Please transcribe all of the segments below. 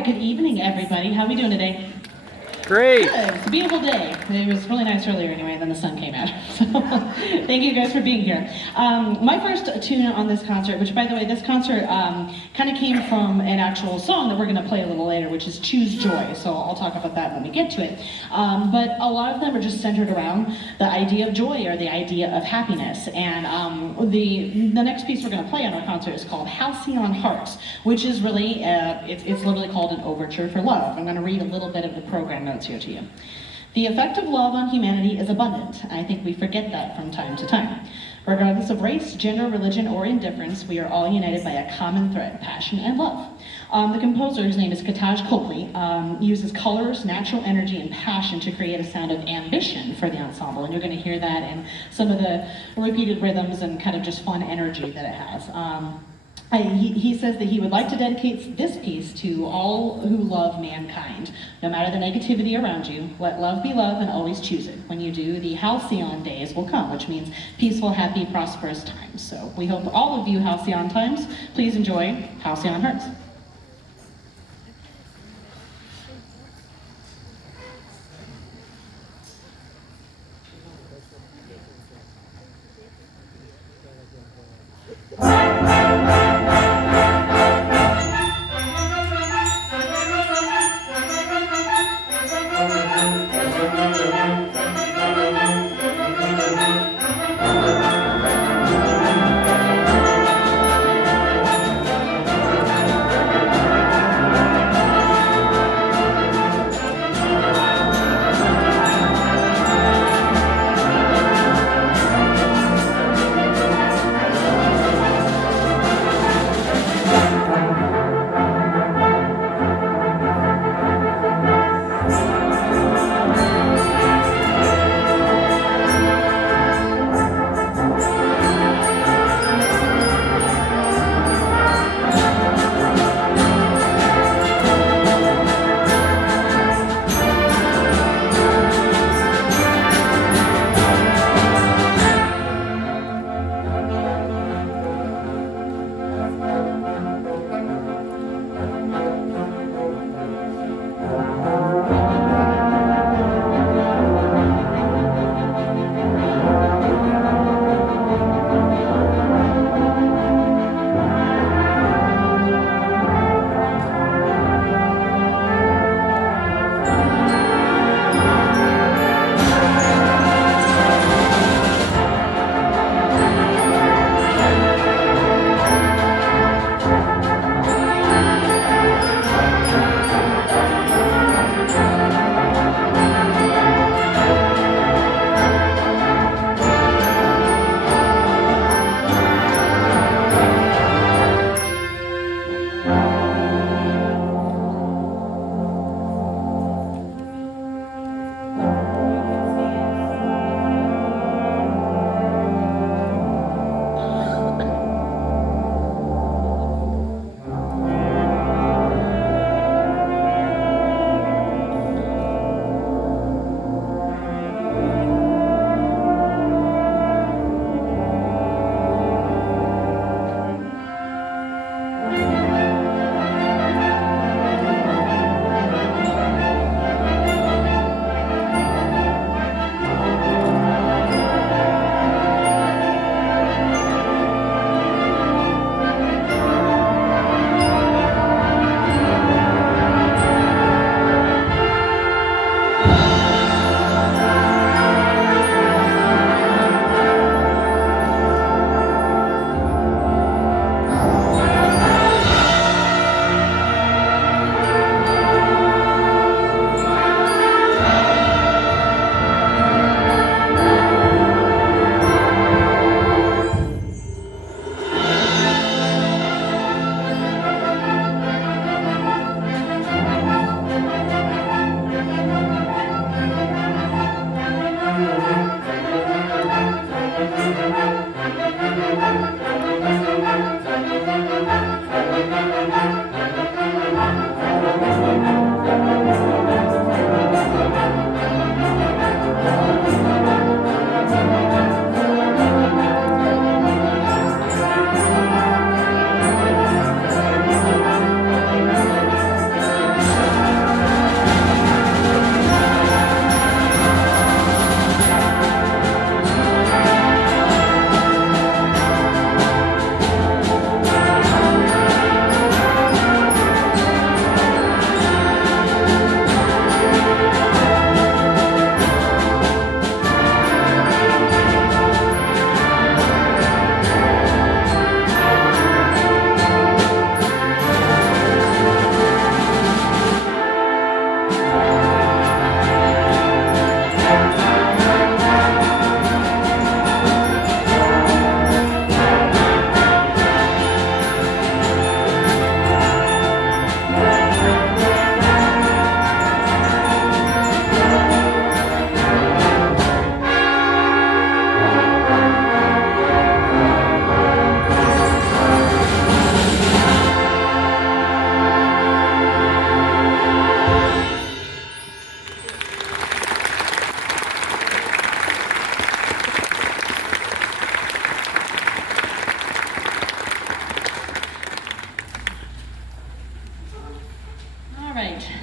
right, good evening, everybody. How are we doing today? Great. Good. It's a beautiful day. It was really nice earlier anyway, and then the sun came out. So thank you guys for being here. My first tune on this concert, which by the way, this concert kind of came from an actual song that we're going to play a little later, which is Choose Joy. So I'll talk about that when we get to it. But a lot of them are just centered around the idea of joy or the idea of happiness. And the next piece we're going to play on our concert is called Halcyon Hearts, which is really, it's literally called an overture for love. I'm going to read a little bit of the program notes here to you. The effect of love on humanity is abundant. I think we forget that from time to time. Regardless of race, gender, religion, or indifference, we are all united by a common thread, passion and love. The composer, his name is Kataj Copley, uses colors, natural energy, and passion to create a sound of ambition for the ensemble, and you're going to hear that in some of the repeated rhythms and kind of just fun energy that it has. He says that he would like to dedicate this piece to all who love mankind. No matter the negativity around you, let love be love and always choose it. When you do, the halcyon days will come, which means peaceful, happy, prosperous times. So we hope all of you halcyon times, please enjoy Halcyon Hearts.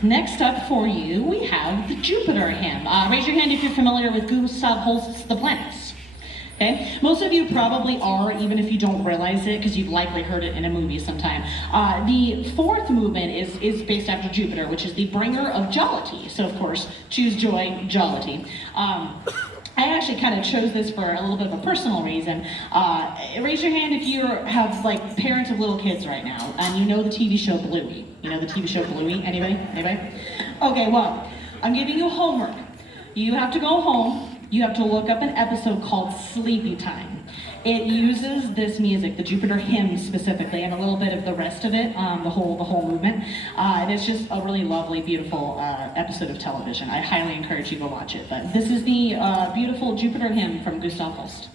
Next up for you, we have the Jupiter hymn. Raise your hand if you're familiar with Gustav Holst's The Planets. Okay, most of you probably are, even if you don't realize it, because you've likely heard it in a movie sometime. The fourth movement is based after Jupiter, which is the bringer of jollity. So of course, choose joy, jollity. I actually kind of chose this for a little bit of a personal reason. Raise your hand if you have like parents of little kids right now, and you know the TV show Bluey. You know the TV show Bluey? Anybody? Anybody? Okay, well, I'm giving you homework. You have to go home. You have to look up an episode called Sleepy Time. It uses this music, the Jupiter hymn specifically, and a little bit of the rest of it, the whole movement. And it's just a really lovely, beautiful episode of television. I highly encourage you to go watch it. But this is the beautiful Jupiter hymn from Gustav Holst.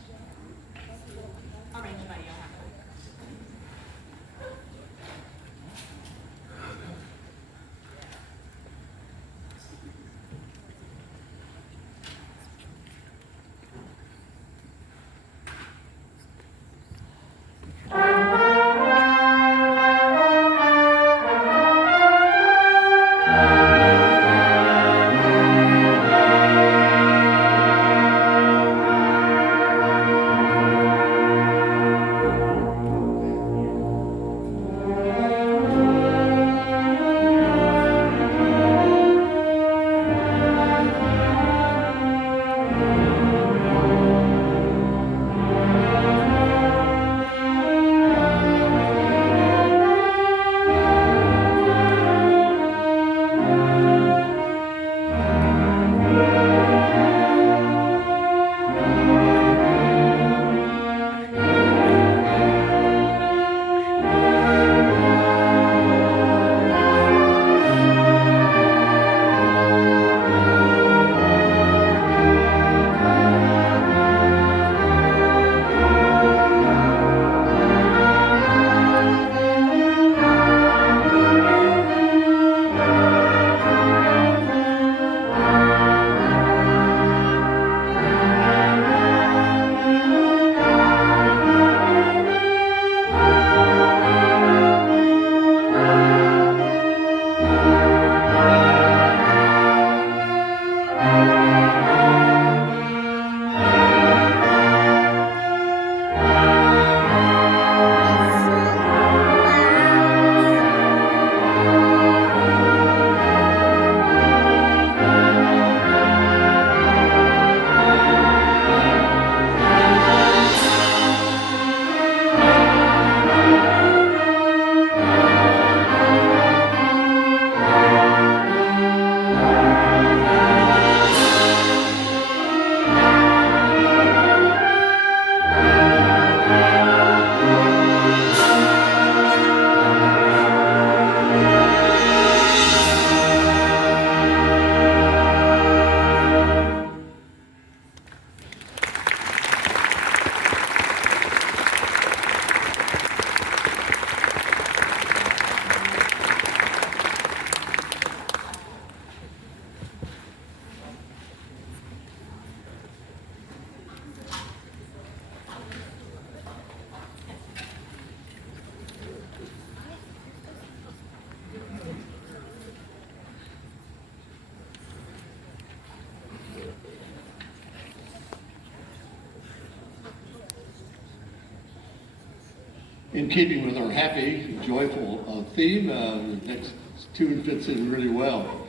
In keeping with our happy, joyful theme, the next tune fits in really well.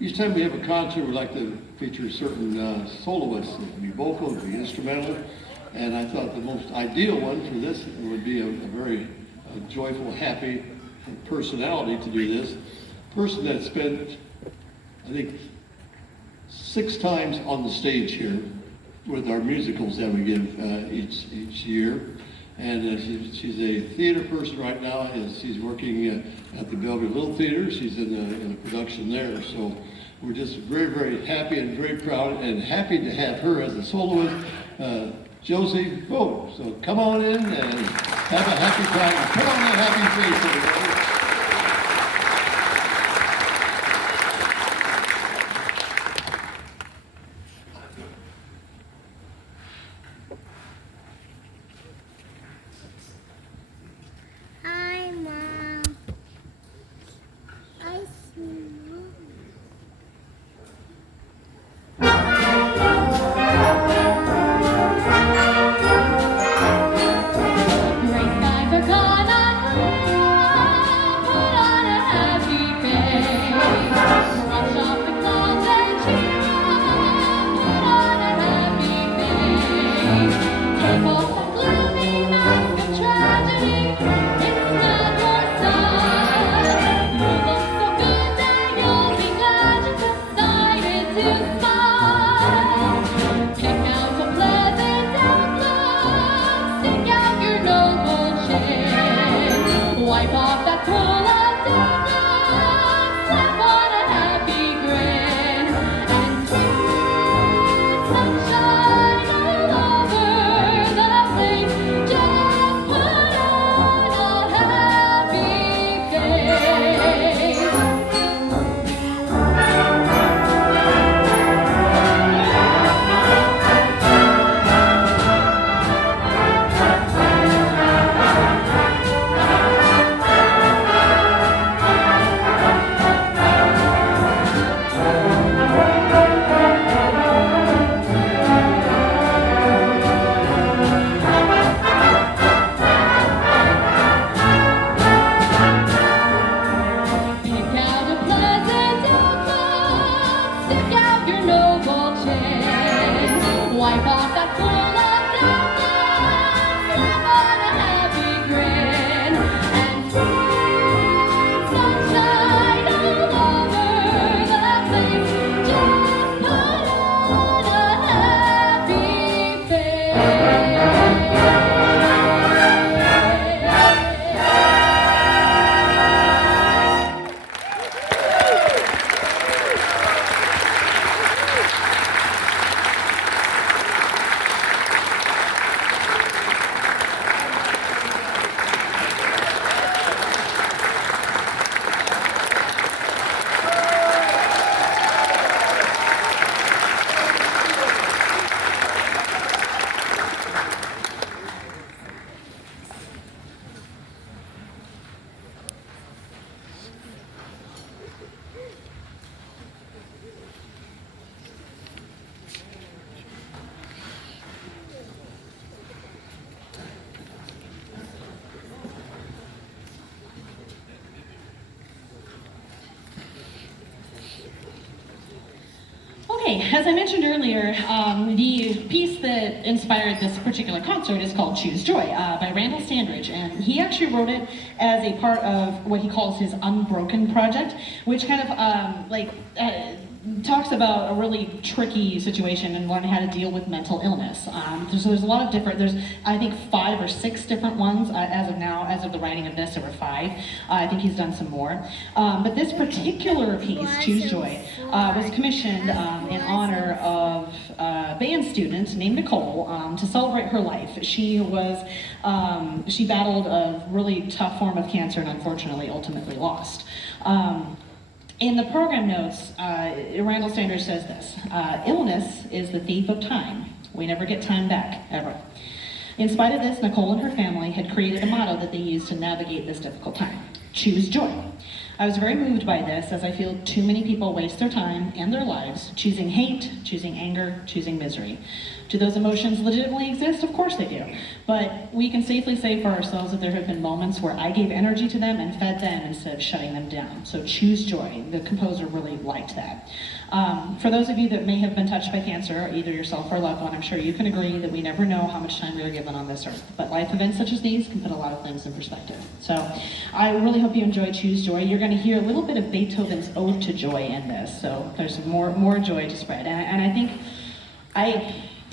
Each time we have a concert, we like to feature certain soloists. It can be vocal, it can be instrumental, and I thought the most ideal one for this would be a very joyful, happy personality to do this. Person that spent, I think, 6 times on the stage here with our musicals that we give each year. And she's a theater person right now. She's working at the Bellevue Little Theater. She's in the production there. So we're just very, very happy and very proud and happy to have her as a soloist, Josie Vogt. So come on in and have a happy time. Put on that happy face, everybody. Hi, Mom. I see. wipe off that full of doubt, slip on a happy grin, and see sunshine all over the place. Just put on a happy face. Okay, as I mentioned earlier, the piece that inspired this particular concert is called Choose Joy by Randall Sandridge, and he actually wrote it as a part of what he calls his Unbroken project, which kind of talks about a really tricky situation and learning how to deal with mental illness. So there's a lot of different, there's I think 5 or 6 different ones as of now, as of the writing of this, there were 5. I think he's done some more. But this particular piece, Choose Joy, was commissioned in honor of a band student named Nicole to celebrate her life. She battled a really tough form of cancer and unfortunately ultimately lost. In the program notes, Randall Sanders says this: illness is the thief of time. We never get time back, ever. In spite of this, Nicole and her family had created a motto that they used to navigate this difficult time: choose joy. I was very moved by this, as I feel too many people waste their time and their lives choosing hate, choosing anger, choosing misery. Do those emotions legitimately exist? Of course they do. But we can safely say for ourselves that there have been moments where I gave energy to them and fed them instead of shutting them down. So choose joy. The composer really liked that. For those of you that may have been touched by cancer, either yourself or a loved one, I'm sure you can agree that we never know how much time we are given on this earth. But life events such as these can put a lot of things in perspective. So I really hope you enjoy Choose Joy. You're going to hear a little bit of Beethoven's Ode to Joy in this. So there's more joy to spread. And I think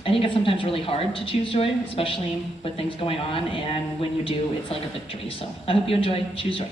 it's sometimes really hard to choose joy, especially with things going on, and when you do, it's like a victory. So I hope you enjoy Choose Joy.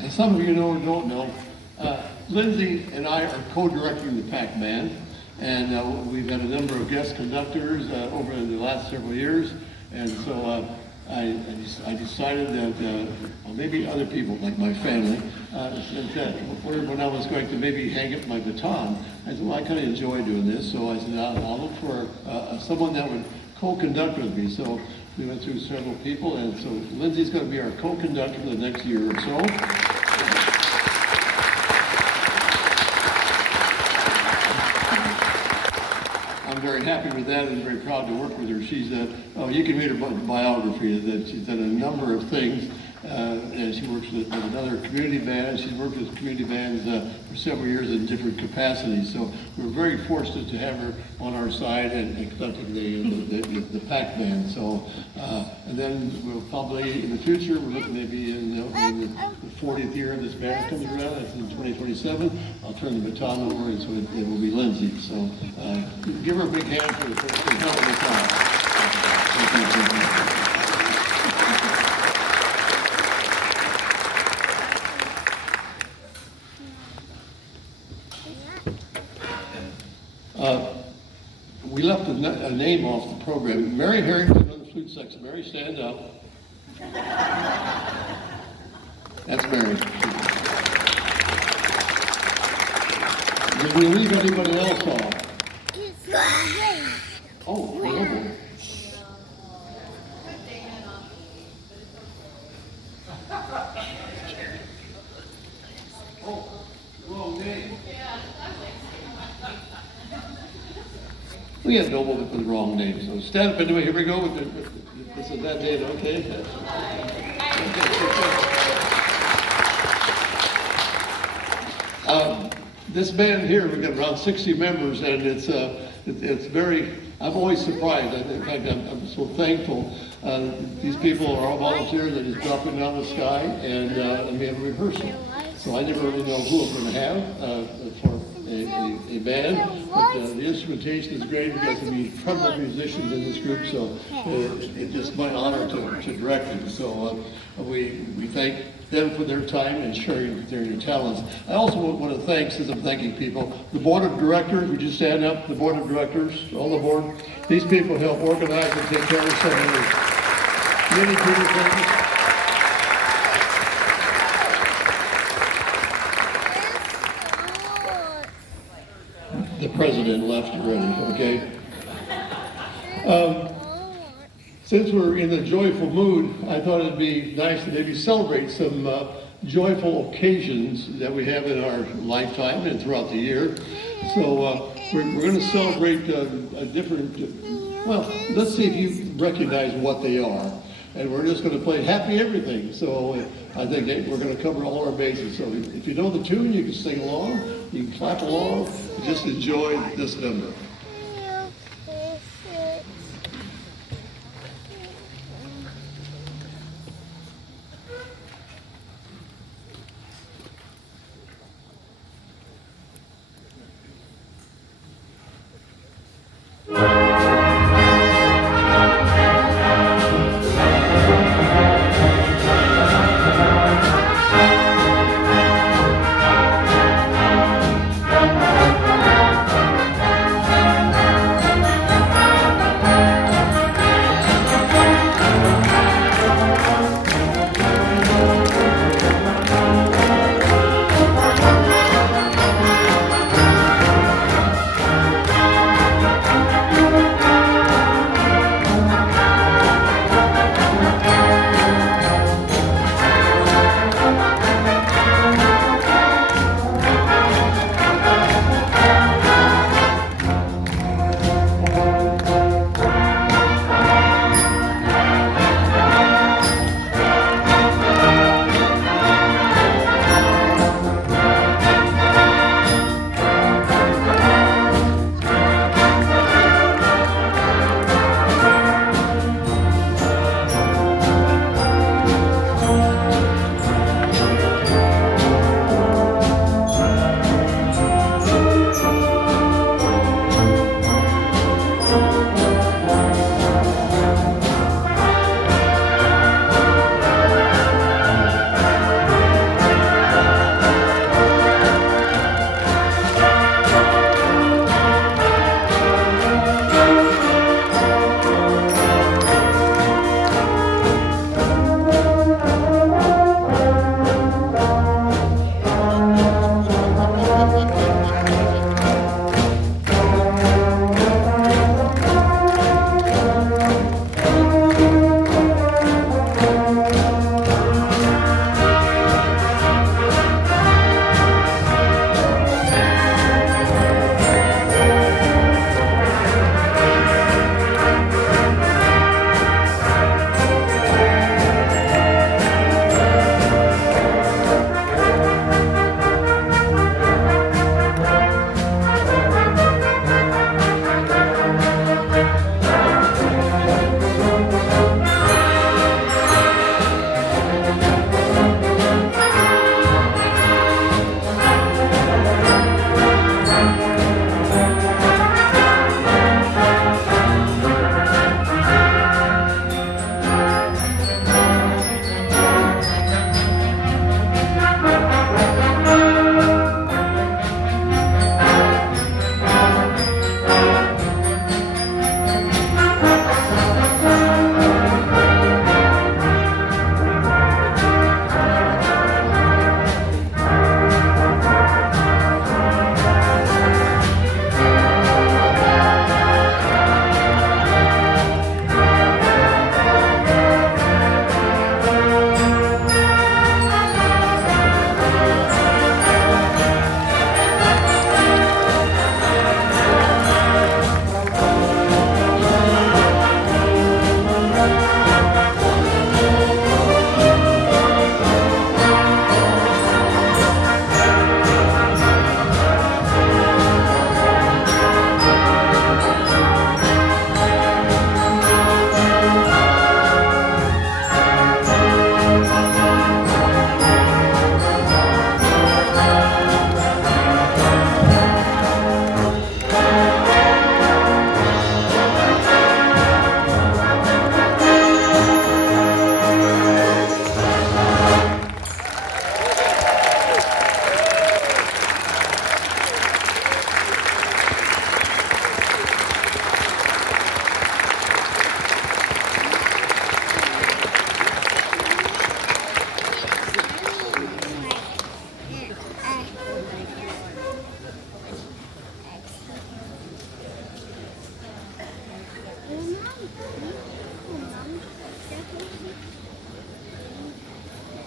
as some of you know or don't know, Lindsay and I are co-directing the PAC band, and we've had a number of guest conductors over the last several years, and so I decided that, well, maybe other people, like my family, said that when I was going to maybe hang up my baton, I said, well, I kind of enjoy doing this, so I said, I'll look for someone that would co-conduct with me. So we went through several people, and so Lindsay's going to be our co-conductor for the next year or so. I'm very happy with that and very proud to work with her. She's you can read her biography that she's done a number of things. And she works with another community band. She's worked with community bands for several years in different capacities. So we're very fortunate to have her on our side and conducting the PAC band. So and then we'll probably in the future we're looking maybe in the 40th year of this band comes around. That's in 2027. I'll turn the baton over, and so it will be Lindsay. So give her a big hand for helping us out. Thank you. We left a name off the program. Mary Harrington on the flute section. Mary, stand up. That's Mary. Did we leave anybody else off? Oh, okay. Oh, wrong name. We had Noble with the wrong name, so stand up anyway. Here we go. This is that date, okay? This band here, we've got around 60 members, and it's very. I'm always surprised. In fact, I'm so thankful. These people are all volunteers that is dropping down the sky, and we have a rehearsal. So I never really know who I'm going to have for a band, but the instrumentation is great. We've got some incredible musicians in this group, so it's just my honor to direct them. So we thank them for their time and sharing their talents. I also want to thank, since I'm thanking people, the board of directors. Would you stand up? The board of directors, all the board. These people help organize and take care of some of the many people things. The president left already, okay? Since we're in the joyful mood, I thought it'd be nice to maybe celebrate some joyful occasions that we have in our lifetime and throughout the year. So we're going to celebrate a different, well, let's see if you recognize what they are. And we're just going to play Happy Everything. So I think we're going to cover all our bases. So if you know the tune, you can sing along, you can clap along, just enjoy this number.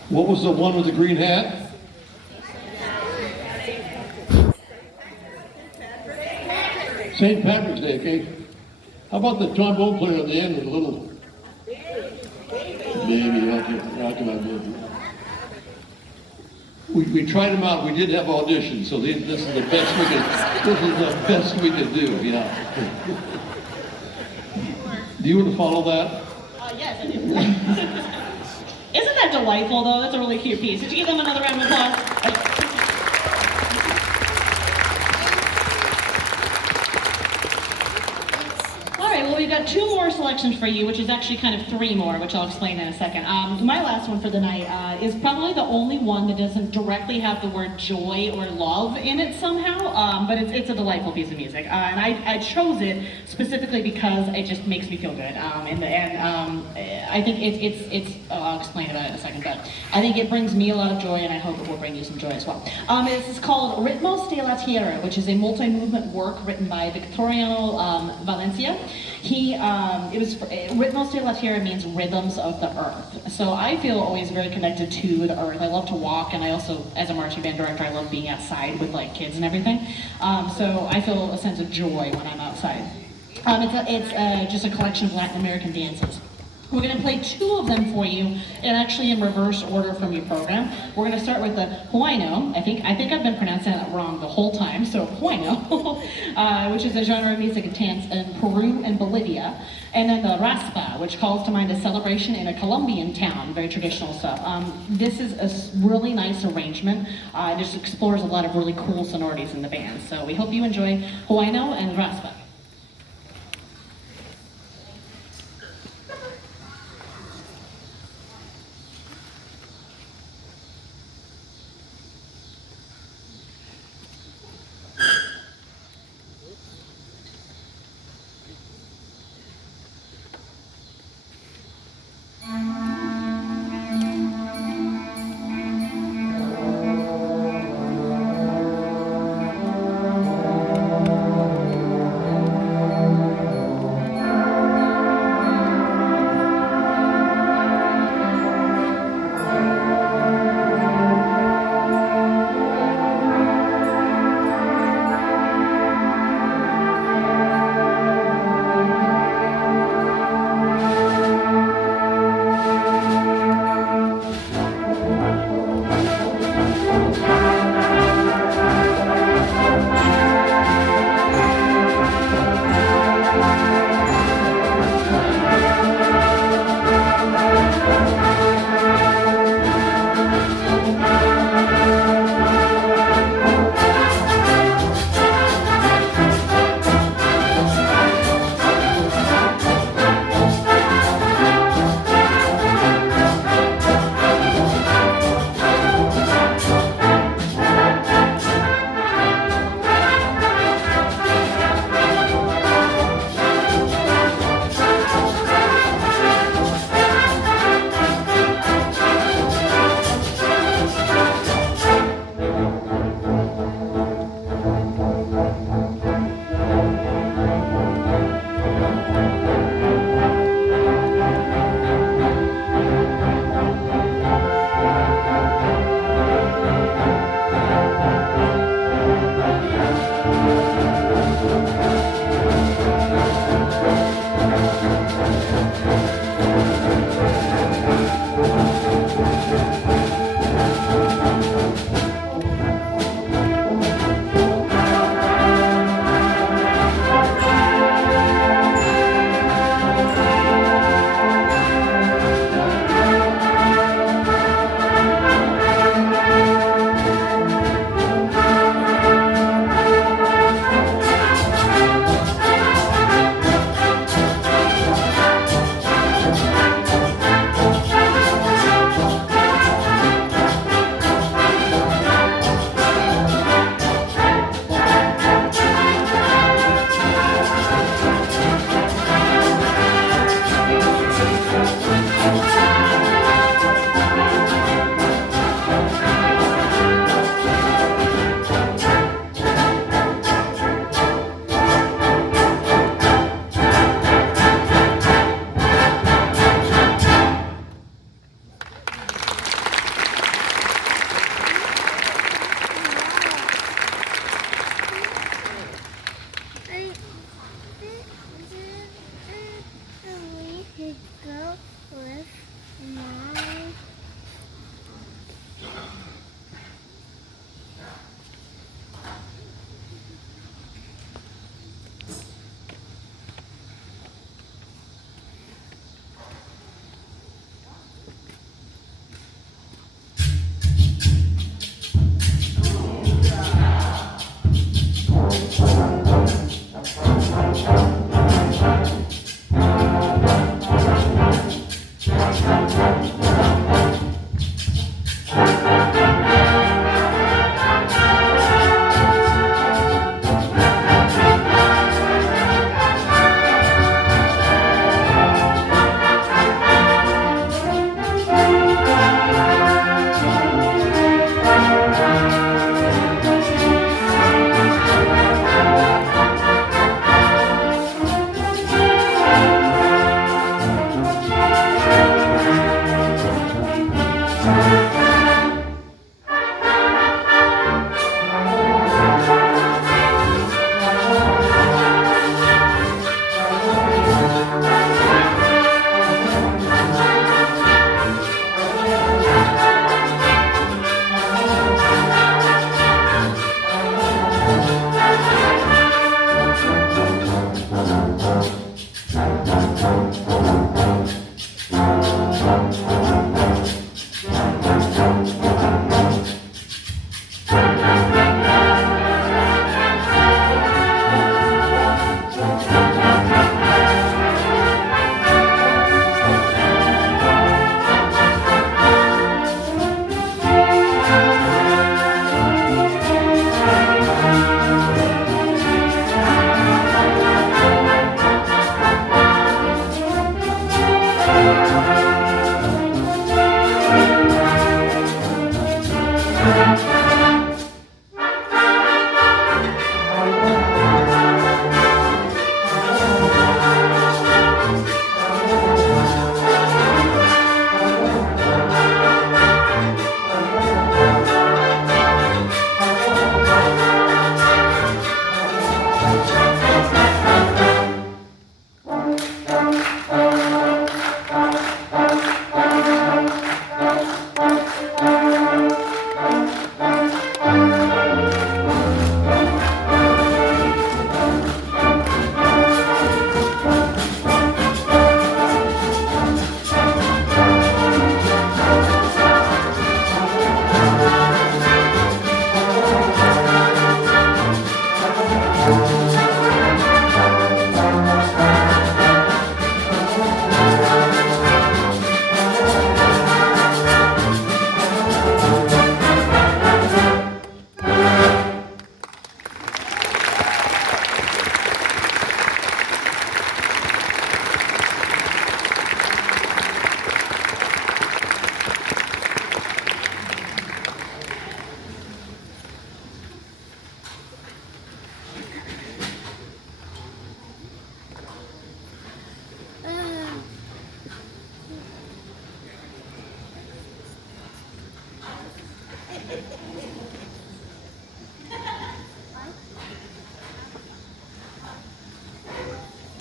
What was the one with the green hat? St. Patrick's Day, okay. How about the trombone player at the end with a little baby? Rock my baby. We tried them out. We did have auditions, so this is the best we could. This is the best we could do. Yeah. Do you want to follow that? Yes, I do. Isn't that delightful, though? That's a really cute piece. Did you give them another round of applause? All right, well, we've got two more selections for you, which is actually kind of three more, which I'll explain in a second. My last one for the night is probably the only one that doesn't directly have the word joy or love in it somehow, but it's a delightful piece of music. And I chose it specifically because it just makes me feel good. I think I'll explain about it in a second, but I think it brings me a lot of joy, and I hope it will bring you some joy as well. This is called Ritmos de la Tierra, which is a multi-movement work written by Victoriano Valencia. Ritmos de la Tierra means rhythms of the earth. So I feel always very connected to the earth. I love to walk, and I also, as a marching band director, I love being outside with like kids and everything. So I feel a sense of joy when I'm outside. It's just a collection of Latin American dances. We're going to play two of them for you, and actually in reverse order from your program. We're going to start with the huayno. I think I've been pronouncing that wrong the whole time. So huayno, which is a genre of music and dance in Peru and Bolivia, and then the raspa, which calls to mind a celebration in a Colombian town, very traditional stuff. This is a really nice arrangement. It just explores a lot of really cool sonorities in the band. So we hope you enjoy huayno and raspa. this now.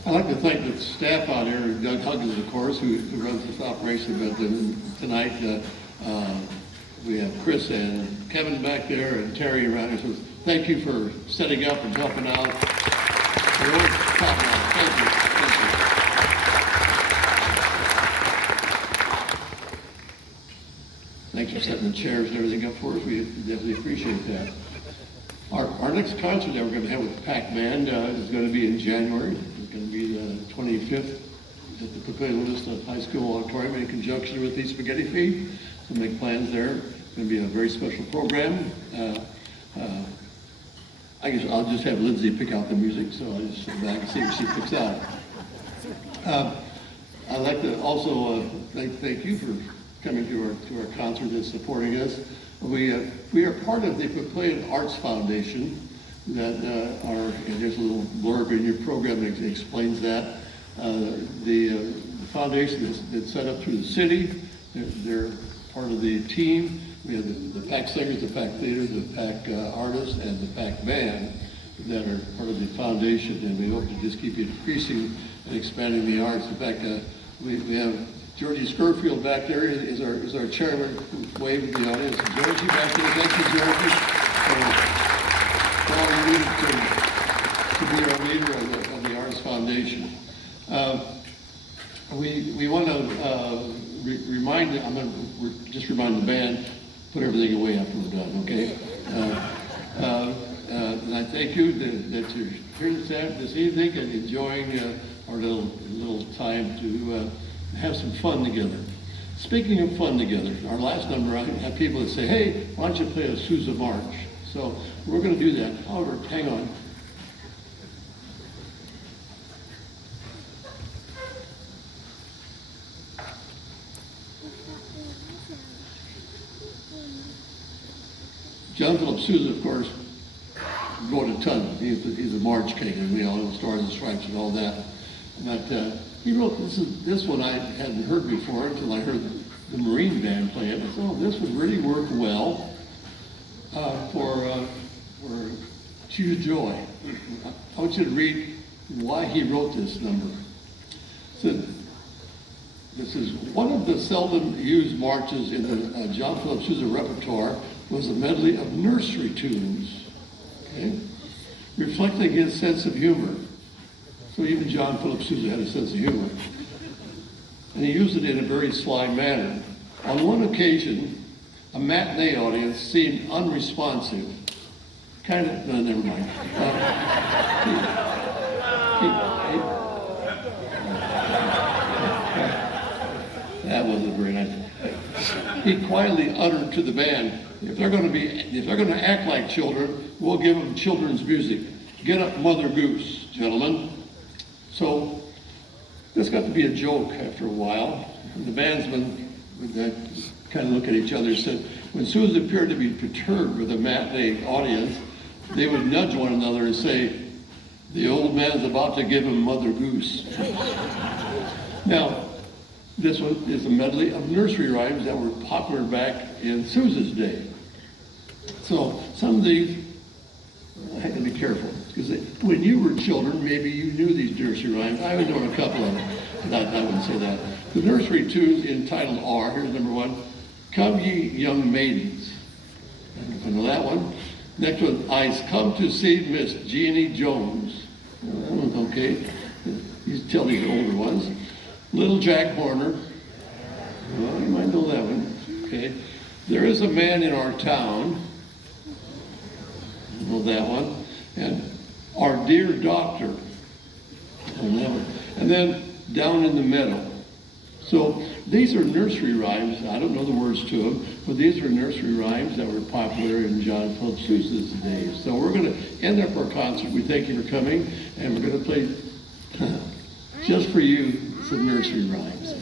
I'd like to thank the staff out here, Doug Huggins, of course, who runs this operation, but then tonight we have Chris and Kevin back there and Terry around here. So thank you for setting up and helping out. Really top notch. Thank you. Thanks for setting the chairs and everything up for us. We definitely appreciate that. Our next concert that we're going to have with the PAC Band is going to be in January. It's going to be the 25th at the Papillion High School Auditorium in conjunction with the Spaghetti Feed. So make plans there. It's going to be a very special program. I guess I'll just have Lindsay pick out the music, so I'll just sit back and see what she picks out. I'd like to also thank you for coming to our concert and supporting us. We are part of the Papillion Arts Foundation that and there's a little blurb in your program that explains that. The foundation is set up through the city. They're part of the team. We have the PAC singers, the PAC theater, the PAC artists, and the PAC band that are part of the foundation, and we hope to just keep increasing and expanding the arts. In fact, we have Georgie Scurfield back there is our chairman, who waved to the audience. Georgie back there, thank you, Georgie, for all you did to be our leader of the Arts Foundation. We want to remind the band, put everything away after we're done, okay? And I thank you that you're here this evening and enjoying our little time to have some fun together. Speaking of fun together, our last number, I have people that say, hey, why don't you play a Sousa March? So we're going to do that. However, hang on. John Philip Sousa, of course, wrote a ton. He's a March king, and we all know Stars and Stripes and all that. But he wrote this one I hadn't heard before until I heard the Marine Band play it. I thought, oh, this would really work well for Choose Joy. I want you to read why he wrote this number. So, this is one of the seldom used marches in the John Philip Sousa repertoire was a medley of nursery tunes, okay, reflecting his sense of humor. So even John Philip Sousa had a sense of humor. And he used it in a very sly manner. On one occasion, a matinee audience seemed unresponsive. Kind of, no, never mind. That wasn't very nice. He quietly uttered to the band, if they're going to act like children, we'll give them children's music. Get up, Mother Goose, gentlemen. So this got to be a joke after a while. And the bandsmen would kind of look at each other and said, when Sousa appeared to be perturbed with a matinee audience, they would nudge one another and say, the old man's about to give him Mother Goose. Now, this one is a medley of nursery rhymes that were popular back in Sousa's day. So some of these, I had to be careful, because when you were children, maybe you knew these nursery rhymes. I was knowing a couple of them, but I wouldn't say that. The nursery tunes entitled are, here's number one, Come Ye Young Maidens. I know that one. Next one, I come to see Miss Jeannie Jones. That one's okay. You tell these older ones. Little Jack Horner. Well, you might know that one. Okay. There is a man in our town. You know that one. And Our Dear Doctor. And that one. And then Down in the Meadow. So these are nursery rhymes. I don't know the words to them, but these are nursery rhymes that were popular in John Philip Sousa's days. So we're going to end up our concert. We thank you for coming, and we're going to play just for you some nursery rhymes.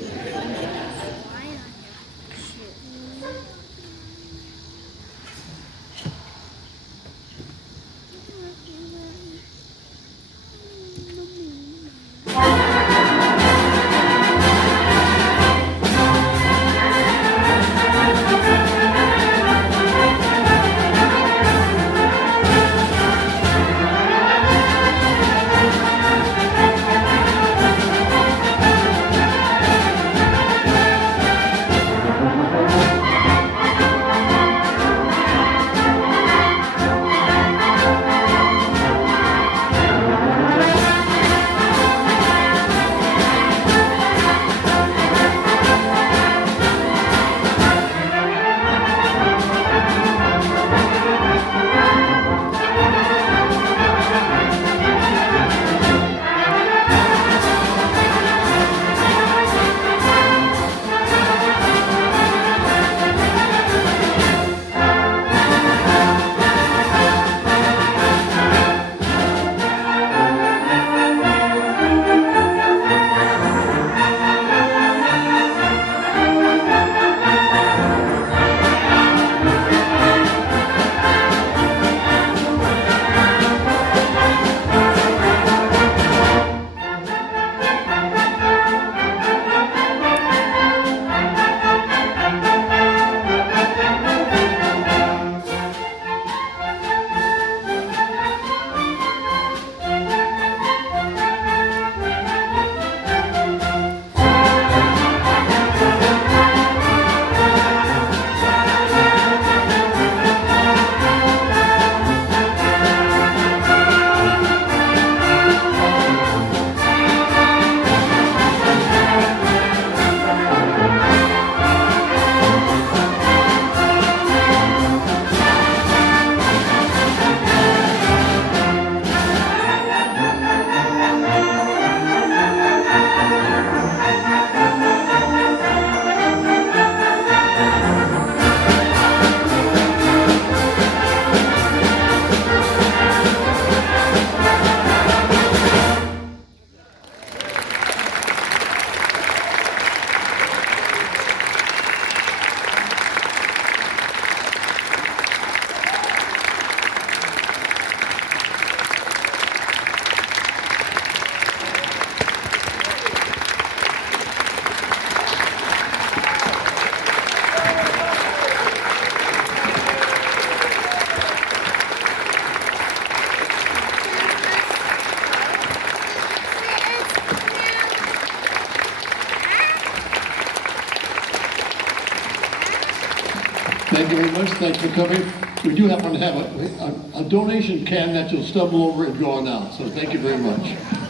Thank you very much. Thanks for coming. We do happen to have a donation can that you'll stumble over and draw now. So thank you very much.